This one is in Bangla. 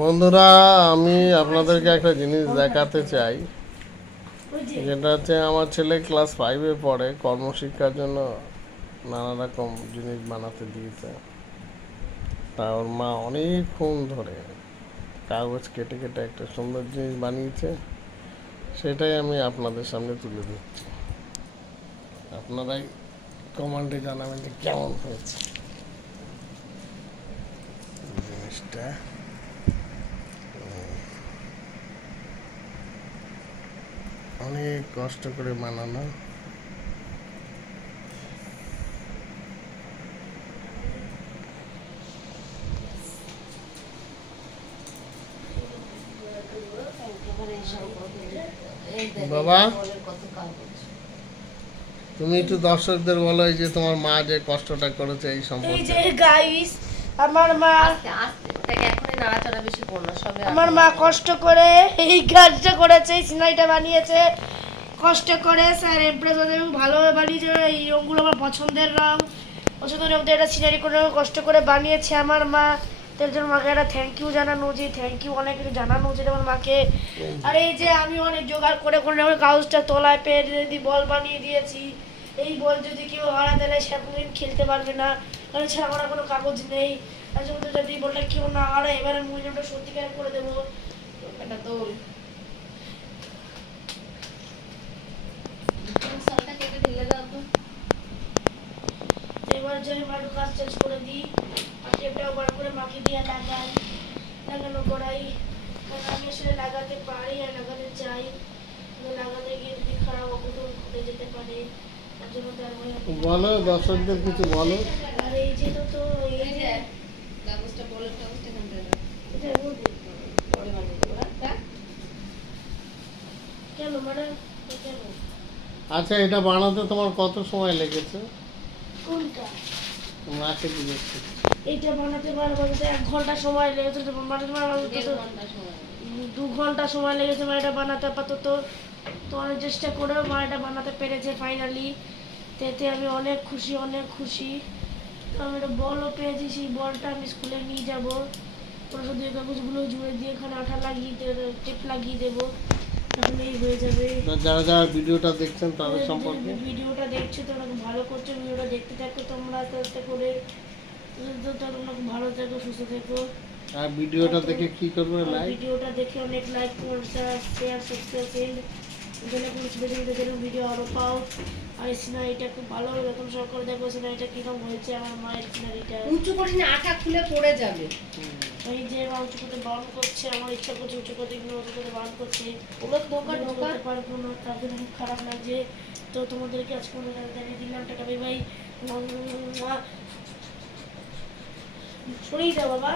বন্ধুরা, আমি আপনাদেরকে একটা জিনিস দেখাতে চাই, যেটা হচ্ছে আমার ছেলে ক্লাস 5-এ পড়ে। কর্মশিক্ষার জন্য নানা রকম জিনিস বানাতে দিয়েছে। তা ওর মা অনেকক্ষণ ধরে কাগজ কেটে কেটে একটা সুন্দর জিনিস বানিয়েছে, সেটাই আমি আপনাদের সামনে তুলে দিচ্ছি। আপনারাই কমেন্টে জানাবেন যে কেমন হয়েছে জিনিসটা। অনেক কষ্ট করে বানানো। বাবা, তুমি একটু দর্শকদের বলো যে তোমার মা যে কষ্টটা করেছে এই সম্পর্কে। এই যে গাইস, আমার মা কষ্ট করে এই কাজটা করেছে, সিনাইটা বানিয়েছে কষ্ট করে। স্যার এমপ্রেস ভালোভাবে বানিয়েছে। এই রঙগুলো আমার পছন্দের রং, পছন্দের রঙ দিয়ে এটা সিনারি করে কষ্ট করে বানিয়েছে আমার মা। তার জন্য মাকে একটা থ্যাংক ইউ জানানো উচিত, থ্যাংক ইউ অনেক কিছু জানানো উচিত আমার মাকে। আর এই যে আমি অনেক জোগাড় করে করে কাগজটা তলায় পেয়ে যদি বল বানিয়ে দিয়েছি। এই বল যদি কেউ হারা দিলে সে কোনোদিন খেলতে পারবে না, কারণ ছাড়া আমার কোনো কাগজ নেই। তার জন্য যদি বলটা কেউ না হারায়, এবারে মিউজিয়ামটা সত্যিকার করে দেবো। এটা তো এবার যদি মার কাজ চেঞ্জ করে দিই, আর টেপটাও বার করে মাকে দিয়ে লাগানো করাই। কারণ আমি আসলে লাগাতে পারি আর লাগাতে চাই, লাগাতে গিয়ে যদি খারাপ অঘটন ঘটে যেতে পারে। বলো দর্শকদের কিছু বলো। আর এই যে তো এই যে কাগজটা বলের কাগজটা কেন মানে কেন? আচ্ছা, এটা বানাতে তোমার কত সময় লেগেছে? কোনটা? মাকে জিজ্ঞেস করছি। এটা বানাতে পারবো 1 ঘন্টা সময় লেগেছে। বানাতে পারবো 2 ঘন্টা সময় লেগেছে মা এটা বানাতে। আপাতত তো অনেক চেষ্টা করেও মা এটা বানাতে পেরেছে ফাইনালি। এতে আমি অনেক খুশি, অনেক খুশি। তো আমি একটা বলও পেয়েছি, সেই বলটা আমি স্কুলে নিয়ে যাবো। ওরা শুধু এই কাগজগুলো জুড়ে দিয়ে এখানে আঠা লাগিয়ে টেপ লাগিয়ে দেবো, তাহলেই হয়ে যাবে। যারা যারা ভিডিওটা দেখছেন তাদের সম্পর্কে ভিডিওটা দেখছো তোমরা খুব ভালো করছো, ভিডিওটা দেখতে থাকো তোমরা আস্তে আস্তে করে। তোমরা খুব ভালো থেকো, সুস্থ থেকো। আর ভিডিওটা দেখে কি করবে? লাইক, ভিডিওটা দেখে অনেক like, comment, share, subscribe video আরো পাও। আর সিনারিটা খুব ভালো রকম সরকার দেখো, সিনারিটা কিরকম হয়েছে আমার মায়ের সিনারিটা। উঁচু করে না, আঠা খুলে পড়ে যাবে। এই যে মা উঁচু করতে বারণ করছে, আমার ইচ্ছা করছে উঁচু করতে, কিন্তু উঁচু করতে বারণ করছে। ওগুলো ধোকা করতে পারবো না, তার জন্য খুব খারাপ লাগছে। তো তোমাদেরকে আজকে জানিয়ে দিলাম। Tata bye bye. সরিয়ে দাও বাবা।